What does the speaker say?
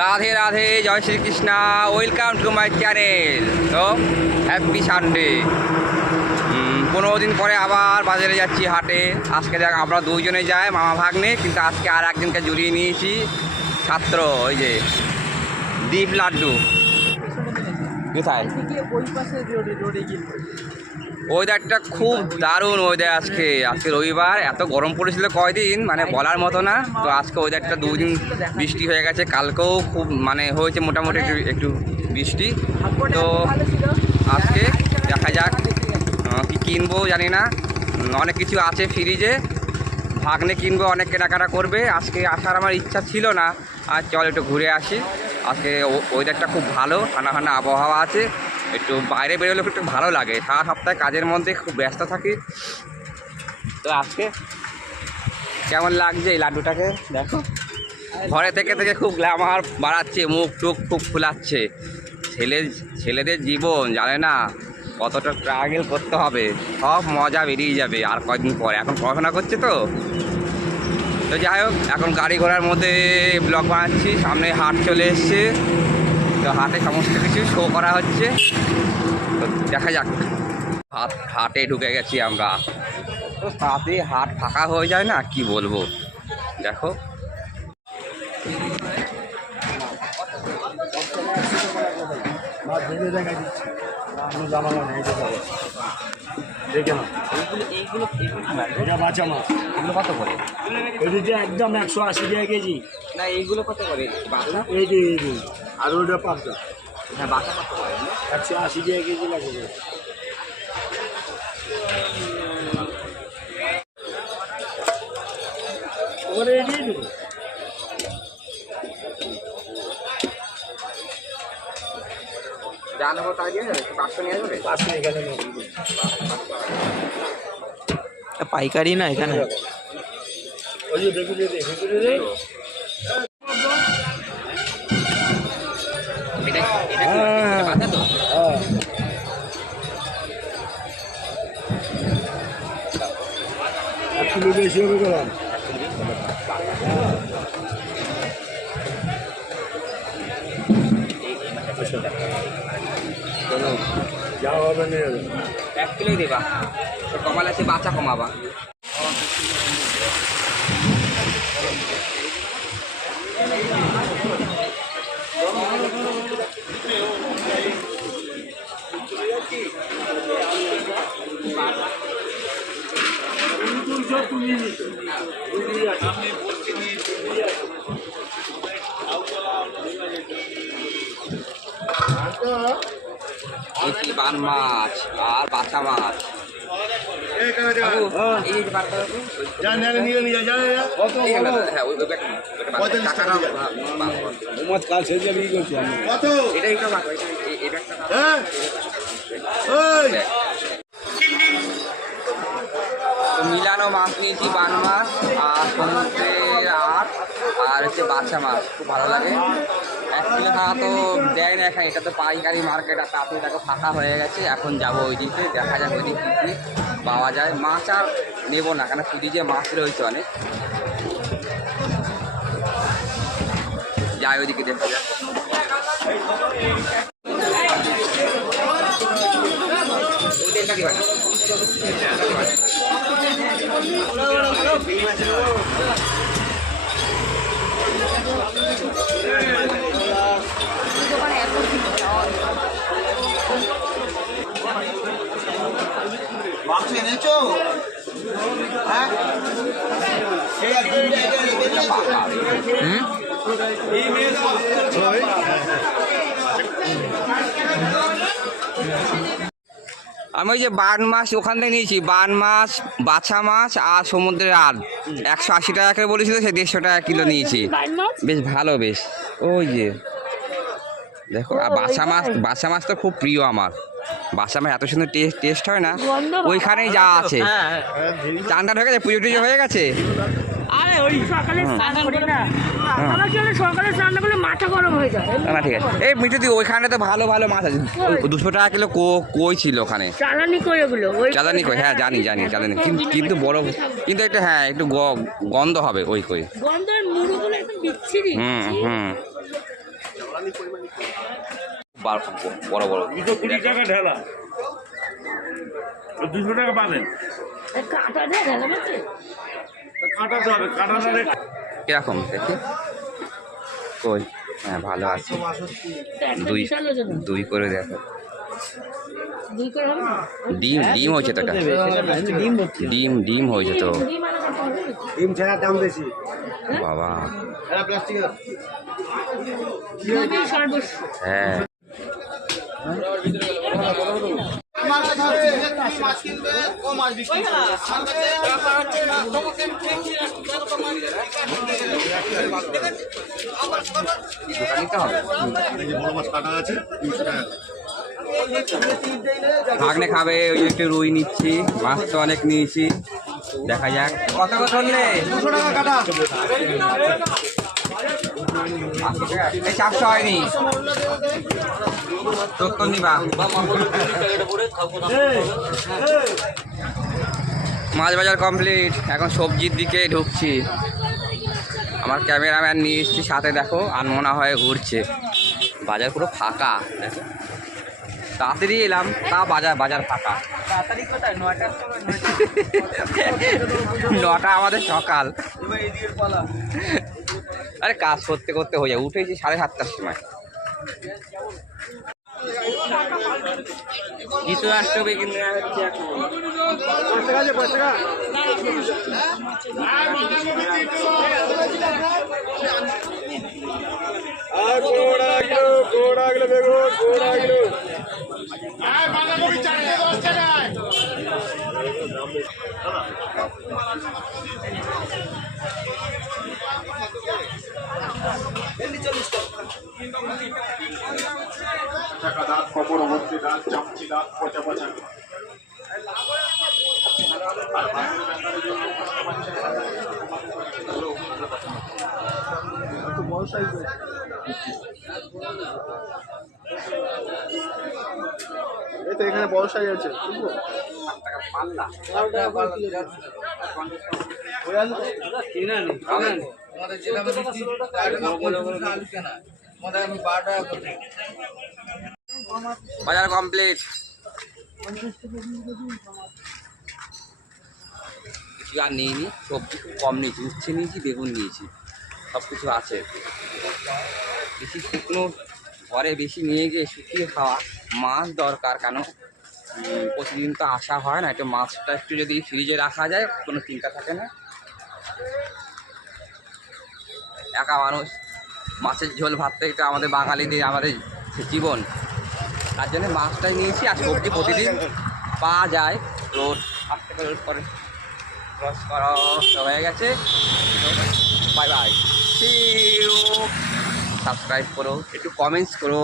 Radhe Radhe, Joy Shrikrishna welcome to my channel তো happy Sunday পনেরো দিন পরে আবার বাজারে যাচ্ছি হাটে। আজকে দেখ, আমরা দুইজনে যাই, মামা ভাগ্নে, কিন্তু আজকে আর একজনকে জড়িয়ে নিয়েছি। ছাত্র, ওই যে, দীপ লাড্ডু। কোথায়? ওয়েদারটা খুব দারুণ ওয়েদার আজকে। আজকে রবিবার, এত গরম পড়েছিল কয়দিন মানে বলার মতো না। তো আজকে ওয়েদারটা দুদিন বৃষ্টি হয়ে গেছে, কালকেও খুব মানে হয়েছে মোটামুটি একটু একটু বৃষ্টি। তো আজকে দেখা যাক কি কিনবো জানি না। অনেক কিছু আছে ফ্রিজে ভাগ্নে কিনবো, অনেক কেনাকাটা করবে। আজকে আসার আমার ইচ্ছা ছিল না। আর চল একটু ঘুরে আসি। আজকে ওয়েদারটা খুব ভালো ঠান্ডা ঠান্ডা আবহাওয়া আছে। একটু বাইরে বেরোলে একটু ভালো লাগে। সারা সপ্তাহে কাজের মধ্যে খুব ব্যস্ত থাকি। তো আজকে কেমন লাগছে এই লাড্ডুটাকে? দেখো। ঘরে থেকে থেকে খুব গ্ল্যামার বাড়াচ্ছে, মুখ টুক খুব ফুলাচ্ছে। ছেলে, ছেলেদের জীবন, জানে না কতটা ট্রাগেল করতে হবে। সব মজা বেরিয়ে যাবে আর কয়দিন পরে। এখন পড়াশোনা করছে তো। তো যাই হোক, এখন গাড়ি ঘোড়ার মধ্যে ব্লগ বানাচ্ছি। সামনে হাট চলে এসছে। তো হাটে সমস্ত কিছু শো করা হচ্ছে। তো দেখা যাক। হাট হাটে ঢুকে গেছি আমরা। তো তাতে হাট ফাঁকা হয়ে যায় না কি বলব? দেখো। একদম একশো আশি টাকা কেজি না এইগুলো কত করে? বাসা এই যে। আর ওইটা পাঁচটা। হ্যাঁ করে? একশো আশি টাকা কেজি লাগবে। ওরে এগিয়ে দেবো জানব তাই দিয়ে যাবে? পাঁচশো নিয়ে যাবে? পাঁচটা এখানে নেই পাইকারি না এখানে? ওই যে দেখে দে দেখে। কিলো বেশি হবে গেলাম যা হবে নিয়ে এক কিলোই দেবা। কমাবা। দেশি বান মাছ আর বাচ্চা মাছ। এটা এটা-। তো মাছ নিয়েছি, বান মাছ, আর সমুদ্রের আট আর হচ্ছে বাচ্চা মাছ, খুব ভালো লাগে। এক কিলো টাকা তো দেয় না এখানে, এটা তো পাইকারি মার্কেট, আর তাতে দেখো ফাঁকা হয়ে গেছে, এখন যাব ওই দিকে, দেখা যাক ওই দিকে কী পাওয়া যায়। মাছ আর নেব না, কেন ফ্রিজে মাছ রয়েছে অনেক। যাই ওইদিকে দেখা যাক। মাংস এনেছো? হ্যাঁ? এই আমি ওই যে বান মাছ ওখান থেকে নিয়েছি। বান মাছ বাছা মাছ আর সমুদ্রের আল। একশো আশি টাকা করে বলেছিল সে দেড়শো টাকা কিলো নিয়েছি। বেশ ভালো বেশ। ওই যে দেখো আর বাছা মাছ বাছা মাছ তো খুব প্রিয় আমার। বাসা মাছ এত সুন্দর টেস্ট টেস্ট হয় না। ওইখানেই যা আছে। চান টান হয়ে। গেছে? পুজো টুজো হয়ে গেছে? আরে ওই সকালে স্নান করি না। আমার কি সকালে স্নান না করলে মাথা গরম হয়ে যায়। না না ঠিক আছে। এই মিঠু দি ওইখানে তো ভালো ভালো মাছ আছে। দুশো টাকা কিলো কো- কই ছিল ওখানে? চালানি কই ওগুলো? ওই কই হ্যাঁ জানি জানি চাঁদানি কিন্তু কিন্তু বড় কিন্তু একটা হ্যাঁ একটু গ- গন্ধ হবে ওই কই। গন্ধের মুড়োগুলো একদম বিচ্ছিরি। হুম হুম। বড় বড়। দুশো টাকা ঢেলা। দুশো টাকা পাবেন। কাঁটা দিয়ে ঢেলা কাটাতে হবে কীরকম দেখি। কই? হ্যাঁ ভালো আছে। দুই দুই করে দেখো। দুই করে হবে? না ডিম ডিম হয়েছে তো ডিম ডিম ডিম হয়েছে তো। ডিম ছাড়া দাম বেশি। বাবা। দুই মাছ কিনবে ও মাছ বিক্রি করবে। দোকানিতে হবে বড় মাছ কাটা আছে। তিনশো টাকা ভাগনে খাবে ওই একটু রুই নিচ্ছি মাছ তো অনেক নিয়েছি। দেখা যাক। কত কত নিলে দুশো টাকা কাটা। চারশো হয়নি। নিবা। মাছ বাজার কমপ্লিট। এখন সবজির দিকে ঢুকছি। আমার ক্যামেরাম্যান নিয়ে এসেছি, সাথে দেখো, আনমনা হয়ে ঘুরছে। বাজার পুরো ফাঁকা তাড়াতাড়ি এলাম, তা বাজার বাজার ফাঁকা। নটা আমাদের সকাল। আরে কাজ করতে করতে হয়ে যায় উঠেছি সাড়ে সাতটার সময়। কিছু আসতে হবে কিন্তু টাকা দাঁত কবর হচ্ছে দাঁত চামচি দাঁত পচা পচা এই তো এখানে বড় সাইজ আছে বাজার কমপ্লিট। কিছু আর নিইনি, সবজি কম নিয়েছি, উচ্ছে নিয়েছি, বেগুন নিয়েছি সব কিছু আছে। বেশি শুকনো ঘরে বেশি নিয়ে গিয়ে শুকিয়ে খাওয়া মাছ দরকার কেন প্রতিদিন তো আসা হয় না, একটু মাছটা একটু যদি ফ্রিজে রাখা যায়, কোনো চিন্তা থাকে না। একা মানুষ মাছের ঝোল ভাত থেকে আমাদের বাঙালিদের আমাদের জীবন। তার জন্য মাছটাই নিয়েছি আর সবজি প্রতিদিন পাওয়া যায়। রোড আসতে রোড করে ক্রস করা হয়ে গেছে। বাই বাই সাবস্ক্রাইব করো, একটু কমেন্টস করো।